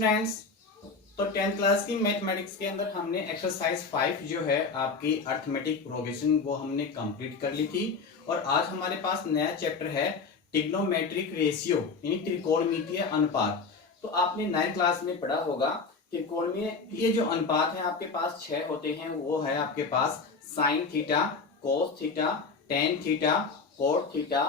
Students, तो 10th class की mathematics के अंदर हमने एक्सरसाइज 5 जो है आपकी अर्थमेटिक प्रोग्रेशन वो हमने कंप्लीट कर ली थी। और आज हमारे पास नया चैप्टर है ट्रिग्नोमेट्रिक रेशियो यानी त्रिकोणमितीय अनुपात। तो आपने 9th क्लास में पढ़ा होगा त्रिकोणीय ये जो अनुपात है आपके पास 6 होते हैं। वो है आपके पास sine theta, cos theta, tan theta, cot theta,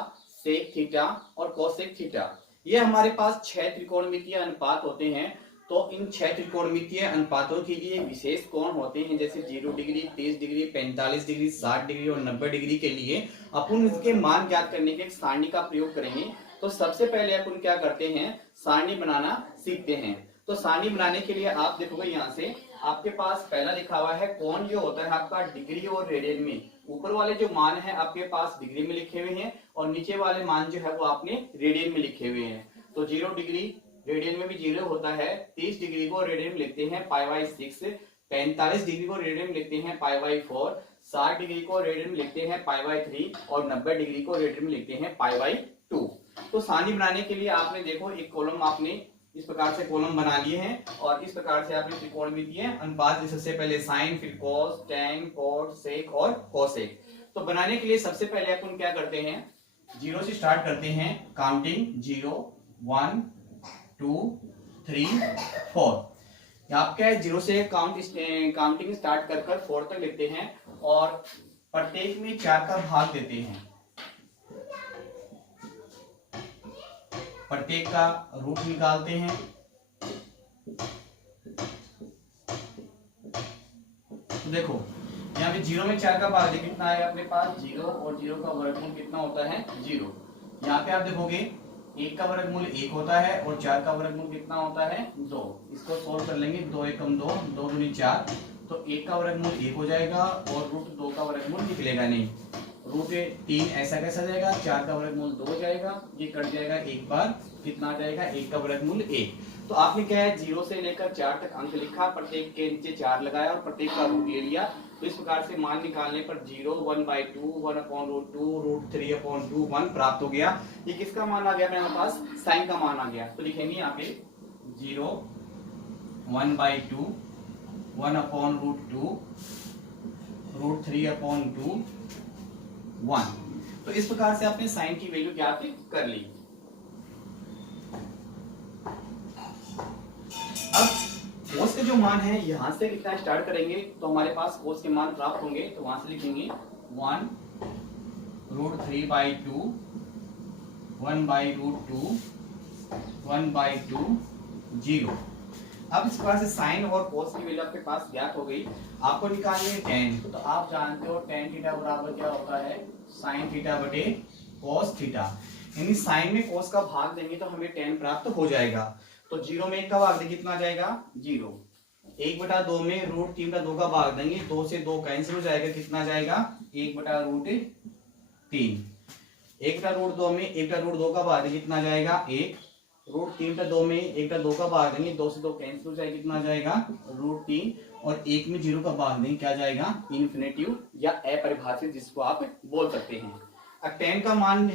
sec theta और कोसेक थीटा। ये हमारे पास 6 त्रिकोणमितीय अनुपात होते हैं। तो इन 6 त्रिकोणमितीय अनुपातों के लिए विशेष कोण होते हैं, जैसे 0 डिग्री, 30 डिग्री, 45 डिग्री, 60 डिग्री और 90 डिग्री के लिए अपन इसके मान ज्ञात करने के सारणी का प्रयोग करेंगे। तो सबसे पहले अपन क्या करते हैं, सारणी बनाना सीखते हैं। तो सारणी बनाने के लिए आप देखोगे यहाँ से आपके पास पहला लिखा हुआ है कोण जो होता है आपका डिग्री और रेडियन में। ऊपर वाले जो मान है आपके पास डिग्री में लिखे हुए हैं और नीचे वाले मान जो है वो आपने रेडियन में लिखे हुए हैं। तो 0 डिग्री रेडियन में भी 0 होता है, 30 डिग्री को रेडियन में लिखते हैं π/6, 45 डिग्री को रेडियन में लिखते हैं π/4, 60 डिग्री को रेडियन में लिखते हैं π/3 और 90 डिग्री को रेडियन में लिखते हैं π/2। तो सारणी बनाने के लिए आपने देखो एक कॉलम आपने इस प्रकार से कॉलम बना लिए हैं और इस प्रकार से आपने त्रिकोणमितीय अनुपात सबसे पहले साइन, फिर कॉस, टेन, कोट, सेक और कोसेक। तो बनाने के लिए सबसे पहले अपन क्या करते हैं, 0 से स्टार्ट करते हैं काउंटिंग। 0 1 2 3 4। आपका 0 से काउंटिंग स्टार्ट कर 4 तक लेते हैं और प्रत्येक में 4 का भाग देते हैं। प्रत्येक का रूट निकालते हैं। तो देखो यहाँ पे 0 में 4 का भाग कितना है अपने पास 0 और 0 का वर्गमूल कितना होता है 0। यहाँ पे आप देखोगे 1 का वर्गमूल 1 होता है और 4 का वर्गमूल कितना होता है 2। इसको सोल्व कर लेंगे, 2 एकम 2, 2 दूनी 4। तो 1 का वर्गमूल 1 हो जाएगा और रूट 2 का वर्गमूल निकलेगा नहीं। रूट 3 ऐसा कैसा जाएगा, 4 का वर्गमूल 2 हो जाएगा, ये कट जाएगा एक बार, कितना आ जाएगा 1 का वर्गमूल 1। तो आपने क्या है 0 से लेकर 4 तक अंक लिखा, प्रत्येक के नीचे 4 लगाया और प्रत्येक का रूट ले लिया। तो इस प्रकार से मान निकालने पर 0 1/2 1/√2 √3/2 1 प्राप्त हो गया। ये किसका मान आ गया मेरे पास, साइन का मान आ गया। तो लिखेंगे यहाँ पे 0 1/2 1/√2 √3/2 1। तो इस प्रकार से आपने साइन की वैल्यू ज्ञात कर ली। अब कोस के जो मान है यहां से लिखना स्टार्ट करेंगे तो हमारे पास कोस के मान प्राप्त होंगे। तो वहां से लिखेंगे 1 √3/2 1/√2 1/2 0। अब इस प्रकार से साइन और कोस की वैल्यू आपके पास ज्ञात हो गई। आपको निकालनी है टेन। तो आप जानते हो टेन थीटा बराबर क्या होता है, साइन थीटा बटे कोस थीटा। यानी साइन में कोस का भाग देंगे तो हमें टेन प्राप्त हो जाएगा। तो 0 में 1 का भाग देंगे कितना आ जाएगा 0। 1/2 में √3 का 2 का भाग देंगे, 2 से 2 कैंसिल हो जाएगा, कितना जाएगा 1/√3। 1/√2 में 1/2 का भाग देंगे कितना जाएगा 1। √3/2 में 1/2 का भाग देंगे, 2 से 2 कैंसिल हो जाएगा, कितना जाएगा √3। और 1 में 0 का भाग देंगे क्या जाएगा इन्फिनेटिव या अपरिभाषित, जिसको आप बोल सकते हैं। अब टेन का मान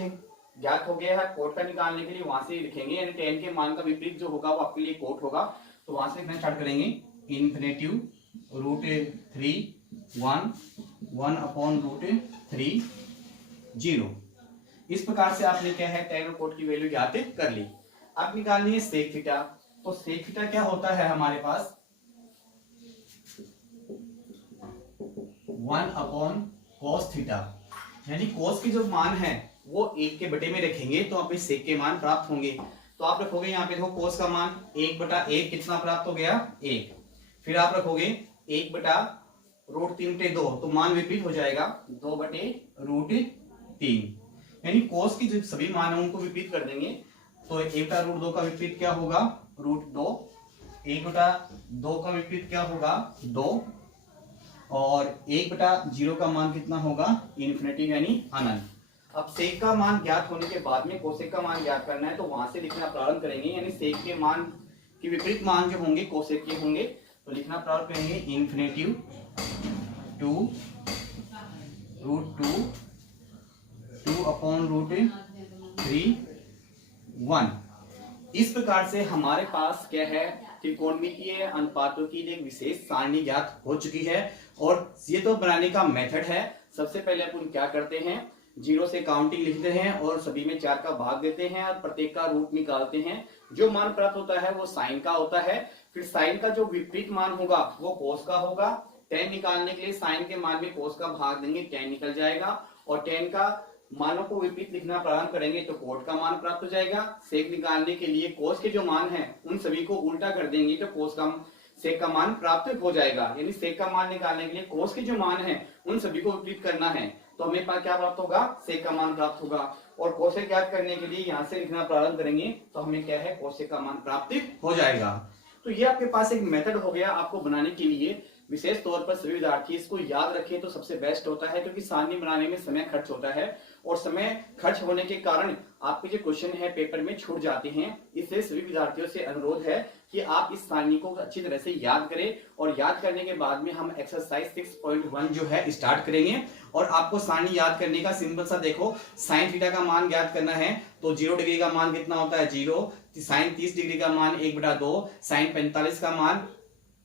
ज्ञात हो गया है, कोट का निकालने के लिए वहां से लिखेंगे, यानी टेन के मान का विपरीत जो होगा वो आपके लिए कोट होगा। तो वहां से लिखना स्टार्ट करेंगे इन्फिनेटिव √3 1 1/√3 0। इस प्रकार से आपने क्या है टेन और कोट की वैल्यू ज्ञात कर ली। अब निकालनी है सेक थीटा। तो सेक थीटा क्या होता है हमारे पास 1/cos थीटा। यानी कोस की जो मान है वो 1 के बटे में रखेंगे तो हमें सेक के मान प्राप्त होंगे। तो आप रखोगे यहाँ पे देखो कोस का मान 1/1 कितना प्राप्त हो गया 1। फिर आप रखोगे 1/√3/2 तो मान विपरीत हो जाएगा 2/√3। यानी कोस की जो सभी मान है उनको विपरीत कर देंगे। तो 1/√2 का विपरीत क्या होगा √2, 1/2 का विपरीत क्या होगा 2 और 1/0 का मान कितना होगा इन्फिनिटी यानी अनंत। अब सेक का मान ज्ञात होने के बाद में कोसेक का मान ज्ञात करना है, तो वहां से लिखना प्रारंभ करेंगे। यानी सेक के मान के विपरीत मान जो होंगे कोसेक के होंगे। तो लिखना प्रारंभ करेंगे इन्फिनेटिव 2 √2 2/√3 1। इस प्रकार से हमारे पास क्या है त्रिकोणमितीय अनुपातों की एक विशेष सारणी ज्ञात हो चुकी है। और ये तो बनाने का मेथड है। सबसे पहले अपन क्या करते हैं, 0 से काउंटिंग लिखते हैं और सभी में 4 का भाग देते हैं और प्रत्येक का रूट निकालते हैं। जो मान प्राप्त होता है वो साइन का होता है। फिर साइन का जो विपरीत मान होगा वो कोस का होगा। tan निकालने के लिए साइन के मान में कोस का भाग देंगे, tan निकल जाएगा। और tan का मानों को विपरीत लिखना प्रारंभ करेंगे तो कोट का मान प्राप्त हो जाएगा। सेक निकालने के लिए कोस के जो मान है उन सभी को उल्टा कर देंगे तो कोस का सेक का मान प्राप्त हो जाएगा। यानी सेक का मान निकालने के लिए कोस के जो मान है उन सभी को विपरीत करना है तो हमें पास क्या प्राप्त होगा, सेक का मान प्राप्त होगा। और कोसेक ज्ञात करने के लिए यहाँ से लिखना प्रारंभ करेंगे तो हमें क्या है, कोसेक का मान प्राप्त हो जाएगा। तो ये आपके पास एक मेथड हो गया आपको बनाने के लिए। विशेष तौर पर सभी विद्यार्थी इसको याद रखें तो सबसे बेस्ट होता है, क्योंकि सारणी बनाने में समय खर्च होता है और समय खर्च होने के कारण आपके जो क्वेश्चन है पेपर में छूट जाते हैं। इसलिए सभी विद्यार्थियों से अनुरोध है कि आप इस सारणी को अच्छी तरह से याद करें। और याद करने के बाद में हम एक्सरसाइज 6.1 जो है स्टार्ट करेंगे। और आपको सारणी याद करने का सिंपल सा देखो, साइन थीटा का मान ज्ञात करना है तो 0 डिग्री का मान कितना होता है, 0। साइन 30 डिग्री का मान 1/2, साइन 45 का मान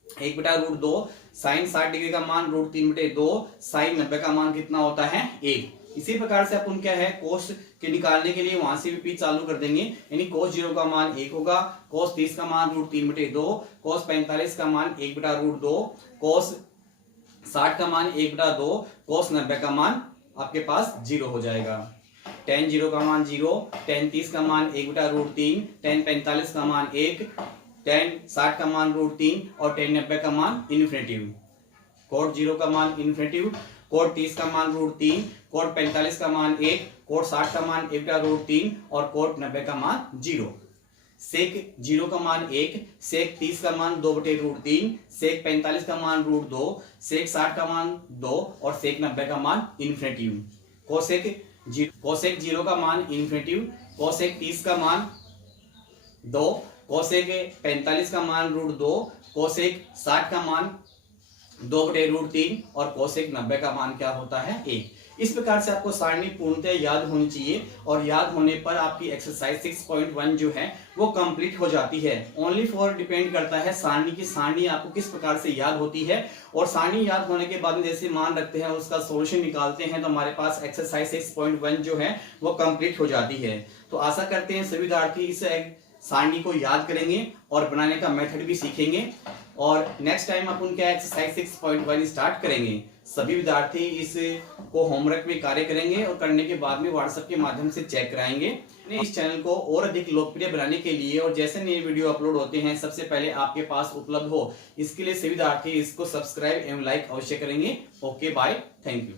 1/√2, साइन 60 डिग्री का मान √3/2, साइन 90 का मान कितना होता है, 1। इसी प्रकार से अपन क्या है, कोस के निकालने के लिए वहां से भी पी चालू कर देंगे। यानी कोस 0 का मान 1 होगा, कोस 30 का मान √3/2, कोस 45 का मान 1/√2, कोस 60 का मान 1/2, कोस 90 का मान आपके पास 0 हो जाएगा। tan 0 का मान 0, tan 30 का मान 1/√3, tan 45 का मान 1, tan 60 का मान √3 और tan 90 का मान इन्फिनेटिव। कोट 0 का मान इन्फिनेटिव, कोट 30 का मान √3, कोट 45 का मान 1, कोट 60 का मान 1/√3 और कोट 90 का मान 0। सेक 0 का मान 1, सेक 30 का मान 2/√3, सेक 45 का मान √2, सेक 60 का मान 2 और सेक 90 का मान इन्फिनेटिव। कोसेक 0 का मान इन्फिनेटिव, कोसेक 30 का मान 2, कोसेक 45 का मान √2, कोसेक 60 का मान 2/√3 और कोसेक 90 का मान क्या होता है, 1। इस प्रकार से आपको सारणी पूर्णतः याद होनी चाहिए और याद होने पर आपकी एक्सरसाइज 6.1 जो है वो कंप्लीट हो जाती है। ओनली फॉर डिपेंड करता है सारणी की सारणी आपको किस प्रकार से याद होती है। और सारणी याद होने के बाद में जैसे मान रखते हैं उसका सॉल्यूशन निकालते हैं तो हमारे पास एक्सरसाइज 6.1 जो है वो कंप्लीट हो जाती है। तो आशा करते हैं सभी विद्यार्थी इस सारणी को याद करेंगे और बनाने का मेथड भी सीखेंगे। और नेक्स्ट टाइम अपन क्या एक्सरसाइज 6.1 स्टार्ट करेंगे। सभी विद्यार्थी इस को होमवर्क में कार्य करेंगे और करने के बाद में व्हाट्सएप के माध्यम से चेक कराएंगे। इस चैनल को और अधिक लोकप्रिय बनाने के लिए और जैसे नए वीडियो अपलोड होते हैं सबसे पहले आपके पास उपलब्ध हो, इसके लिए सभी विद्यार्थी इसको सब्सक्राइब एवं लाइक अवश्य करेंगे। Okay bye, thank you.